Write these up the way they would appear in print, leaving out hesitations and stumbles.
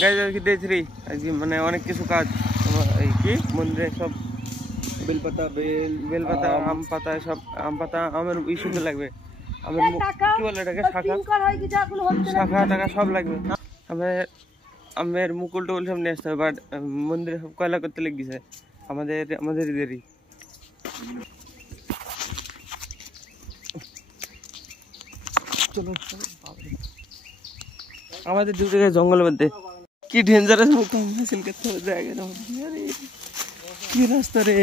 Guys আজকে day 3 আজকে মানে অনেক কিছু কাজ এই কি মন্দিরে সব বেলপাতা আম পাতা সব আম পাতা আমের ইস্যুতে লাগবে আমের কি বলে এটাকে শাখা টাকা সব লাগবে আমের মুকুল টুকুল সব নিয়ে আসতে হবে বাট মন্দিরে সব কয়লা করতে লেগেছে আমাদের দেরি চলো আমাদের দু জায়গায় জঙ্গলের মধ্যে কি ডেঞ্জারাস মুখ হাসিল করতে হবে জায়গা কি রাস্তা রে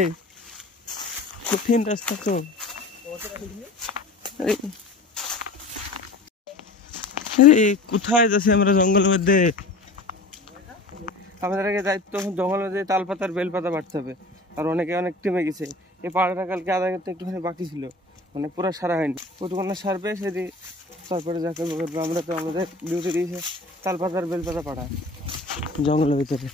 কঠিন রাস্তা তো আরে কোথায় যাচ্ছি আমরা জঙ্গলের মধ্যে আমাদের আগে দায়িত্ব জঙ্গলের মধ্যে তাল পাতার বেল পাতা বাড়তে হবে আর অনেকে অনেক টেমে গেছে এই পাড়াটা কালকে আধা করতে একটুখানি বাকি ছিল মানে পুরো সারা হয়নি ওটুকু না সারবে সেদিন তারপরে যা করবো করবো আমরা তো আমাদের ডিউটি দিয়েছে তাল পাতার বেল পাতা পাড়া জঙ্গলের ভিতরে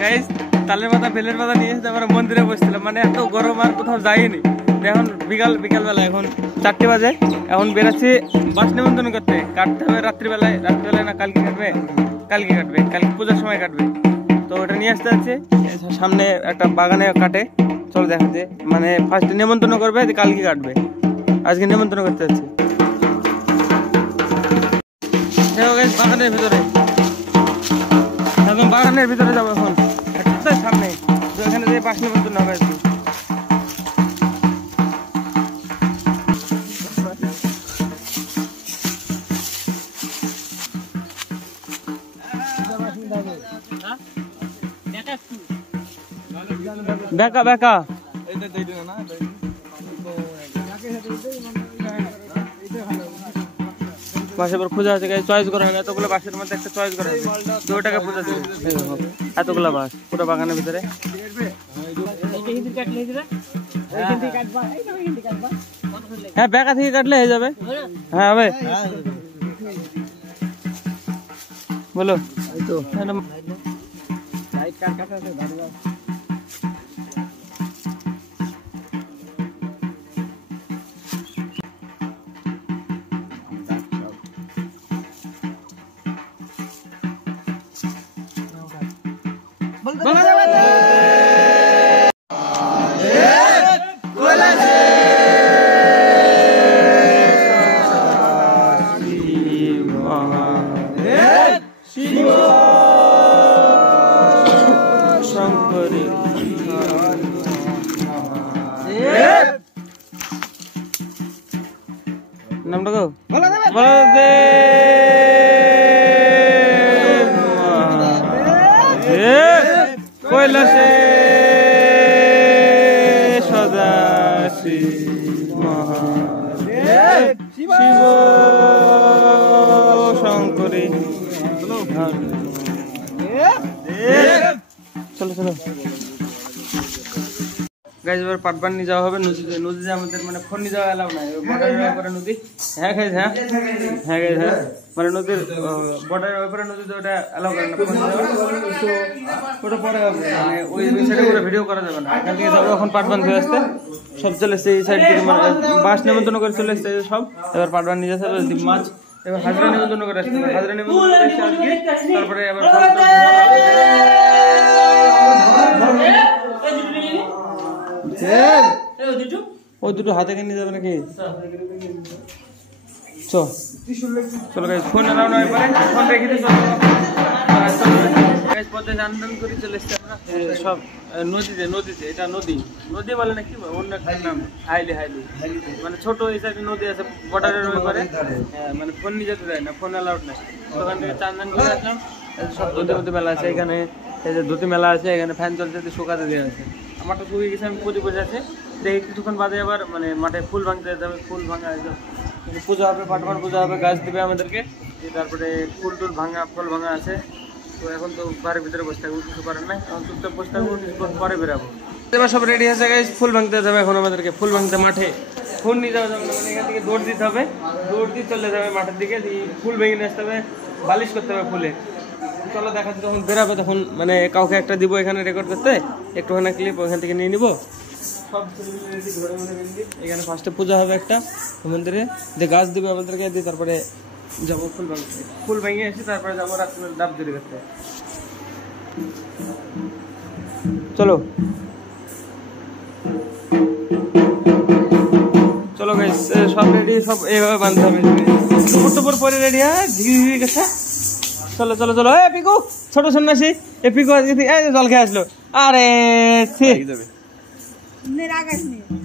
গাইস তালের পাতা বেলের পাতা নিয়ে এসে আমরা মন্দিরে বসছিলাম মানে এত গরম আর কোথাও যাইনি এখন বিকালবেলা এখন 4টে বাজে এখন বেরাচ্ছি বাস নিমন্ত্রণ করতে কাটতে হবে রাত্রিবেলায় না কালকে পূজার সময় কাটবে তো ওটা নিয়ে আসতে যাচ্ছে সামনে একটা বাগানে কাটে চলো দেখাচ্ছে মানে ফার্স্টে নিমন্ত্রণ করবে কালকে কাটবে আজকে নিমন্ত্রণ করতে যাচ্ছে বাগানের ভিতরে এখন বাগানের ভিতরে যাবো এখন সামনে তো এখানে যে বাস নিমন্ত্রণ হবে আর কি বেকা বাসের পর খোঁজা আছে চয়েস করা হবে এতগুলো বাসের মধ্যে একটা চয়েস করা হবে 2 টাকা পূজা দেবে এতগুলো বাস পুরো বাগানের ভিতরে হ্যাঁ বেকা থেকে কাটলে হয়ে যাবে হ্যাঁ হবে বলো নামটা গো কৈলাসে সদা শিব শঙ্করী চলো গাইজ এবার পাটবান নিয়ে যাওয়া হবে নদীতে আমাদের মানে ফোন নিয়ে যাওয়া এলাও নাই বর্ডারের ওপরে নদী হ্যাঁ গাইজ হ্যাঁ গাইজ হ্যাঁ মানে নদীর বর্ডারের ওপরে নদীতে ওটা এলাও করে না ফোন নিয়ে যাওয়া ওটা পরে হবে মানে ওই সাইডে করে ভিডিও করা যাবে না এখান থেকে যাবো এখন পাটবান ধরে আসতে সব চলে এসছে এই সাইড থেকে মানে বাস নিমন্ত্রণ করে চলে এসছে সব এবার পাটবান নিয়ে যেতে হবে মাছ এবার হাজরা নিমন্ত্রণ করে আসতে হবে হাজরা নিমন্ত্রণ করে এসে আজকে তারপরে আবার ওই দুটো হাতে নিয়ে যাবে নাকি চলো গাইস ফোন এলাও নয় পরে ফোন রেখে দিয়ে গাইস পথে জানদান করে চলে এসেছি আমরা সব নদীতে এটা নদী বলে না কি অন্য একটা নাম হাইলি মানে ছোট এই সাইডে নদী আছে বর্ডারের ওই পারে হ্যাঁ মানে ফোন নিয়ে যেতে দেয় না ফোন অ্যালাউড নাই ওখান থেকে চান্দান করে আসলাম সব ধুতি মেলা আছে এখানে এই যে ধুতি মেলা আছে এখানে ফ্যান চলছে শুকাতে দেওয়া আছে আমারটা শুকিয়ে গেছে আমি পুজো বসে আছে দেখি কিছুক্ষণ বাদে আবার মানে মাঠে ফুল ভাঙতে যেতে হবে ফুল ভাঙা পুজো হবে পাটবান পুজো হবে গাছ দিবে আমাদেরকে তারপরে ফুল টুল ভাঙা ফল ভাঙা আছে তো এখন তো বাড়ির ভিতরে বসে থাকবো কিছু করার নাই এখন চুপচাপ বসে থাকবো কিছুক্ষণ পরে বেরাবো এবার সব রেডি আছে গাইস ফুল ভাঙতে যাবে এখন আমাদেরকে ফুল ভাঙতে মাঠে ফুল নিয়ে যাওয়া যাবে মানে এখান থেকে দৌড় দিতে হবে দৌড় দিয়ে চলে যাবে মাঠের দিকে ফুল ভেঙে নিয়ে আসতে হবে বালিশ করতে হবে ফুলে চলো দেখাচ্ছি যখন বেরাবে তখন মানে কাউকে একটা দিব এখানে রেকর্ড করতে একটুখানি ক্লিপ ওইখান থেকে নিয়ে নিবো সব এখানে ফার্স্টে পূজা হবে একটা মন্দিরে যে গাছ দিবে আমাদেরকে দিয়ে তারপরে যাবো ফুল ভাঙতে, ফুল ভেঙে এসে তারপরে যাবো রাত্রে ডাব ধরে গেছে। চলো চলো গাইস, সব রেডি, সব এইভাবে বাঁধতে হবে। দুপুর পরে রেডি, হ্যাঁ ধীরে ধীরে গেছে। চলো চলো চলো, এ পিকু ছোট সন্ন্যাসী, এ পিকু আজকে জল খেয়ে আসলো। আরে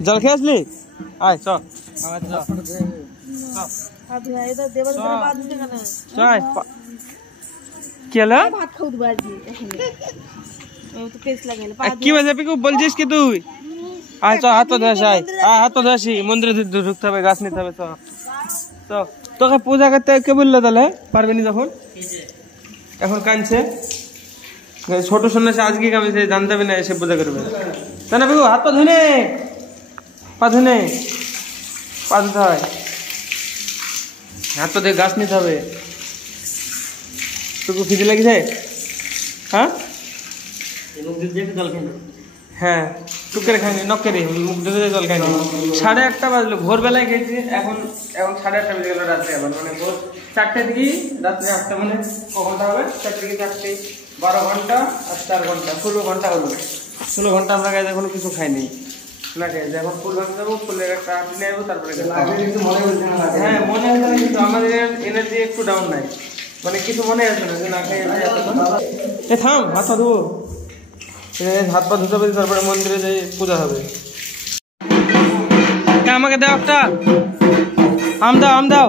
জল খেয়ে আসলি, আয় চ কি বলছে পিকু, বলছিস কি তুই? আয় চ, হাত তো ধোয়াস, আয় হাত তো ধোয়াসি, মন্দিরে ঢুকতে হবে, গাছ নিতে হবে। চ তোকে পূজা করতে কে বললো তাহলে? পারবি না যখন, এখন কাঁদছে। ছোট সন্ন্যাসী আজকে কামিছে, জানতে হবে না এসে পূজা করবে, তাই না পিকু? হাত পা ধুনে, পা ধুনে, পা ধুতে হয়, হাত পা ধুয়ে গাছ নিতে হবে। পিকু খিদে লেগেছে? হ্যাঁ হ্যাঁ, টুকের খাইনি, নকেরে মুখ ধুয়ে জল খাইনি। 1:30 বাজলো, ভোরবেলায় খেয়েছি, এখন 1:30 বেজে গেল রাত্রে। আবার মানে ভোর 4টে থেকে রাত্রে 8টা, মানে কখনটা হবে 4 থেকে 4টে, 12 ঘন্টা আর 4 ঘন্টা, 16 ঘন্টা হলো। 16 ঘন্টা আমরা গায়ে এখনো কিছু খাইনি না, গায়ে এখন ফুল ভাঙতে যাবো, ফুলের একটা আটি নেবো, তারপরে হ্যাঁ মনে হচ্ছে না, কিন্তু আমাদের এনার্জি একটু ডাউন নাই, মানে কিছু মনে আছে না যে না খাই। এ থাম, হাত পা ধুবো, হাত পা ধুতে হবে, তারপরে মন্দিরে যাই পূজা হবে। আমাকে দাও একটা আম, দাও আম দাও।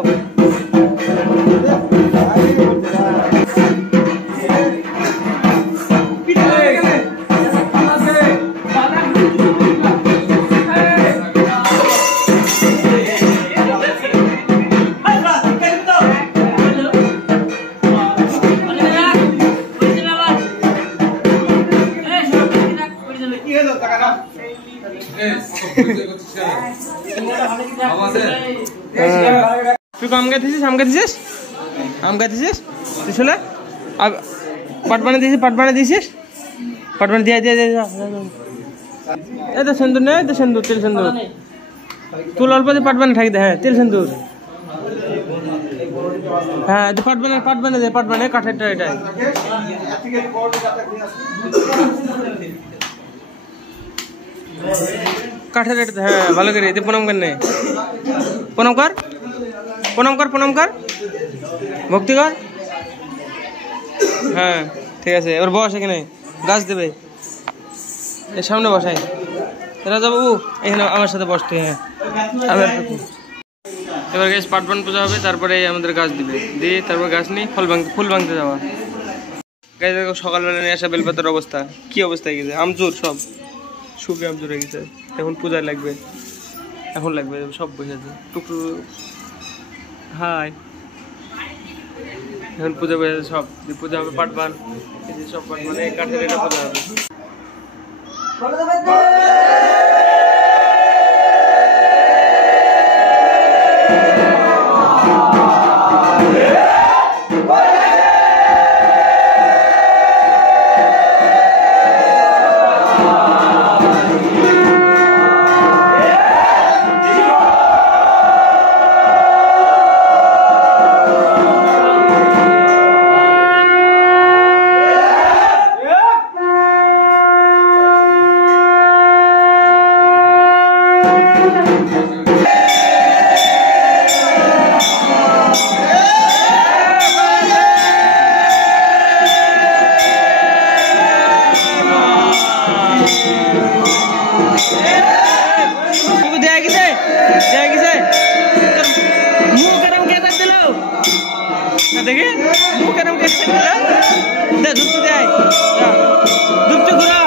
তুই আম গাইতেছিস, আম গাইতেছিস, আম গাইতেছিস, তুই শুনে পাট বানিয়ে দিয়েছিস, পাট বানিয়ে দিয়েছিস, পাট বানিয়ে দিয়ে দিয়ে দিয়ে। এই তো সিন্দুর নেই, তো সিন্দুর, তেল সিন্দুর, তুই অল্প দিয়ে পাট বানিয়ে ঠাকি দে। হ্যাঁ তেল সিন্দুর, হ্যাঁ পাট বানিয়ে দে, পাট বানিয়ে কাঠেরটা, এটাই কাঠের এটা। হ্যাঁ ভালো করে এতে প্রণাম কর, নে প্রণাম কর, প্রণাম কর, প্রণাম কর, ভক্তি কর। হ্যাঁ ঠিক আছে, এবার বস এখানে, গাছ দেবে এর সামনে বসাই। রাজা বাবু এখানে আমার সাথে বসতে। হ্যাঁ এবার গাছ পাটবান পূজা হবে, তারপরে আমাদের গাছ দিবে, দিয়ে তারপর গাছ নিয়ে ফুল ভাঙতে যাওয়া। গাছ দেখো সকালবেলা নিয়ে আসা বেলপাতার অবস্থা, কি অবস্থা হয়ে গেছে, আমচুর সব শুকে আমচুর হয়ে গেছে। এখন পূজায় লাগবে, এখন লাগবে, সব বসেছে টুকটু। হাই, এখন পূজা বসেছে সব, পূজা হবে পাটবান, সব পাটবান কাঠের এটা পূজা হবে। দেখি মুখের মুখে ধুপতে দেয়, ধুপতে ঘুরা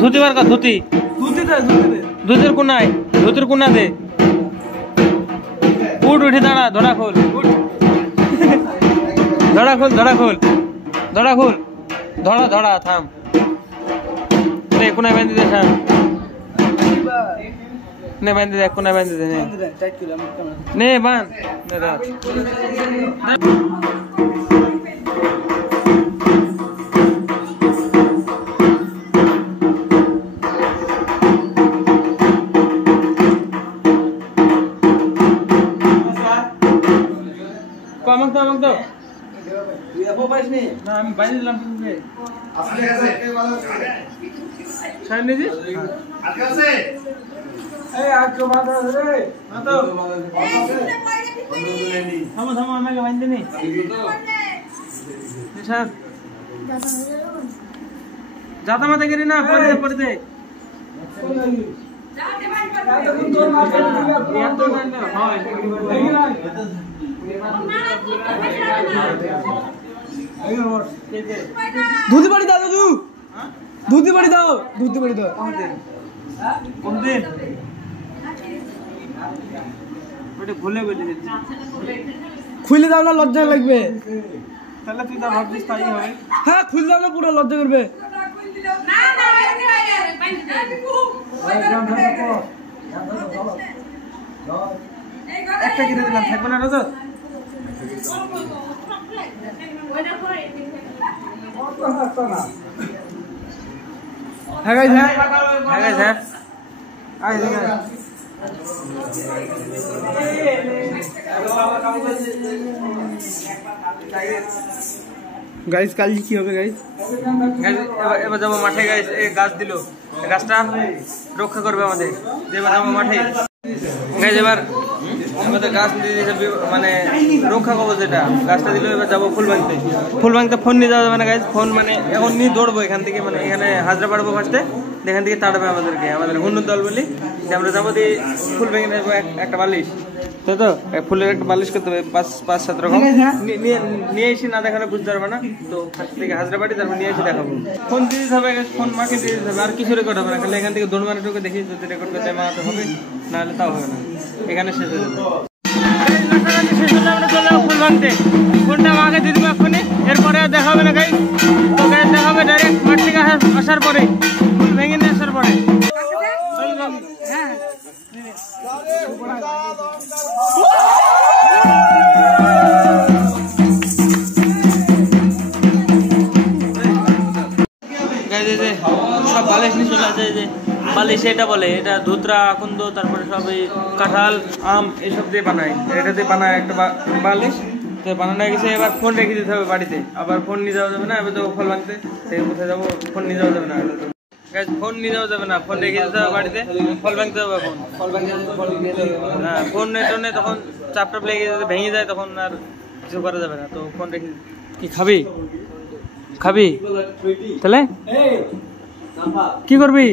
ধুতি বার কর, ধুতি ধুতির কোনায়, ধুতির কোনা দে। উঠ, উঠে দাঁড়া, ধরা খোল, ধরা খোল, ধরা খোল, ধরা খোল, ধরা ধরা থাম। কোনায় বাঁধি দে, থাম। নে বাঁধি দে, কোনায় বাঁধি দে, নে বাঁধ। আমাকে দাও, আমাকে দাও। না আমি বাইরে দিলাম। থামো থামো, আমাকে বাইন্দে নি স্যার। যাতা মাথা করি না, পড়ে পড়তে ধুতি বাড়ি দাও, দাদু ধুতি বাড়ি দাও, ধুতি বাড়ি দাও। ভুলে বলে খুলে দাও না, লজ্জা লাগবে। তাহলে তুই তো ভাবছিস তাই হবে। হ্যাঁ খুলে দাও না, পুরো লজ্জা করবে। একটা কিনে দিলাম, থাকবে না রোজ। হ্যাঁ গাইস, হ্যাঁ হ্যাঁ গাইস কাল কি হবে গাইস? এবার যাবো মাঠে গাইস। এই গাছ দিল, গাছটা রক্ষা করবে আমাদের। এবার যাবো মাঠে গাইস। এবার আমাদের গাছ দিয়ে দিয়েছে, মানে রক্ষা করবো যেটা গাছটা দিল। এবার যাবো ফুল ভাঙতে। ফুল ভাঙতে ফোন নিয়ে যাওয়া যাবে না গাইস। ফোন মানে এখন নিয়ে দৌড়বো এখান থেকে, মানে এখানে হাজরা পাড়বো ফার্স্টে, এখান থেকে তাড়াবে আমাদেরকে। আমাদের হুন্ডুর দল বলি যে আমরা যাবো দিয়ে ফুল ভেঙে নেবো একটা বালিশ, তাই তো? ফুলের একটা বালিশ করতে হবে 5-7 রকম। নিয়ে এসে না দেখালে বুঝতে পারবে না, তো ফার্স্ট থেকে হাজরা পাড়ি, তারপর নিয়ে এসে দেখাবো। ফোন দিয়ে দিতে হবে, ফোন মাকে দিয়ে দিতে হবে। আর কিছু রেকর্ড হবে না, খালি এখান থেকে দৌড় মারে ঢুকে দেখি যদি রেকর্ড করতে মারাতে হবে, নাহলে তাও হবে না। এখানে শেষ হয়ে যাবে। শেষ হলে আমরা চলে যাবো ফুল ভাঙতে। ফোনটা মাকে দিয়ে দেবো এক্ষুনি, এরপরে আর দেখা হবে না গাইস। তো গাইস দেখা হবে ডাইরেক্ট মাঠ থেকে আসার পরে, ফুল ভেঙে নিয়ে আসার পরে। সব বালিশ নিয়ে চলে আসে, যে বালিশ এটা বলে, এটা ধুতরা, কুন্দ, তারপরে সব এই কাঁঠাল, আম এইসব দিয়ে বানায়। এটা দিয়ে বানায় একটা বালিশ। তো বানানো গেছে। এবার ফোন রেখে দিতে হবে বাড়িতে। আবার ফোন নিয়ে যাওয়া যাবে না। এবার যাবো ফল ভাঙতে, কোথায় যাবো? ফোন নিয়ে যাওয়া যাবে না, ফোন নিয়ে যাওয়া যাবে না, ফোন রেখে দিতে হবে বাড়িতে। ফল ভাঙতে হবে এখন। হ্যাঁ, ফোন টোনে তখন চাপটাপ লেগে ভেঙে যায়, তখন আর কিছু করা যাবে না। তো ফোন রেখে। কি খাবি? খাবি তাহলে কি করবি?